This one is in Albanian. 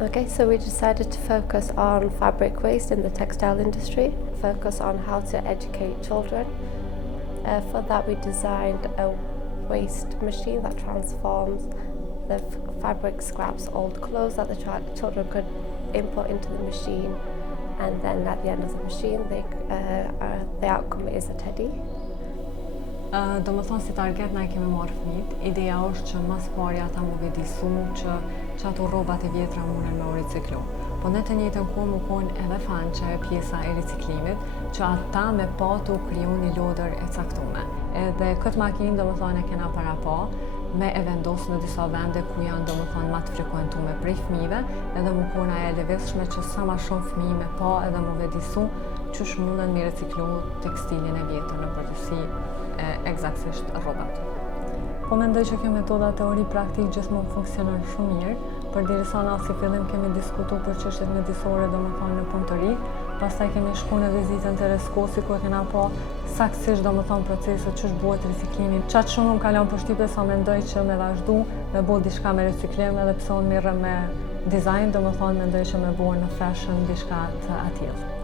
Okay, so we decided to focus on fabric waste in the textile industry, focus on how to educate children. For that we designed a waste machine that transforms the fabric scraps, old clothes that the children could input into the machine, and then at the end of the machine the outcome is a teddy. Do më thonë si target na I kemi marrë fëmijët. Ideja është që mas pari ata mu vedisu që ato rrobat e vjetra munen me u riciklu. Po në të njëjtën kohë më konë edhe fan që e pjesa e riciklimit, që ata me pa të kriju një lodër e caktume. Edhe këtë makinë do më thonë e kena para pa, me e vendosë në disa vende ku janë do më thonë ma të frekuentume prej fëmijëve, edhe më konë e leveshme që sa ma shumë fëmijë me pa edhe mu vedisu qysh munden mi reciklu tekstilin e vjetër në përgjithësi eksaktësisht rrobat. Po mendoj që kjo metoda teori praktik gjithmonë funksionon shumë mirë, përderisa na si fillim kemi diskutu për çështjet mjedisorë domethënë në punëtori, pastaj kemi shkuar në vizitën te Reskosi ku e kena pa saktësisht domethënë proceset ç'është bëhet riciklimi. Çat shumë më kalon përshtypje sa mendoj që me vazhdu me bëu diçka me riciklim edhe pse unë mirrem me dizajn, domethënë mendoj që me bëu në fashion diçka të atill.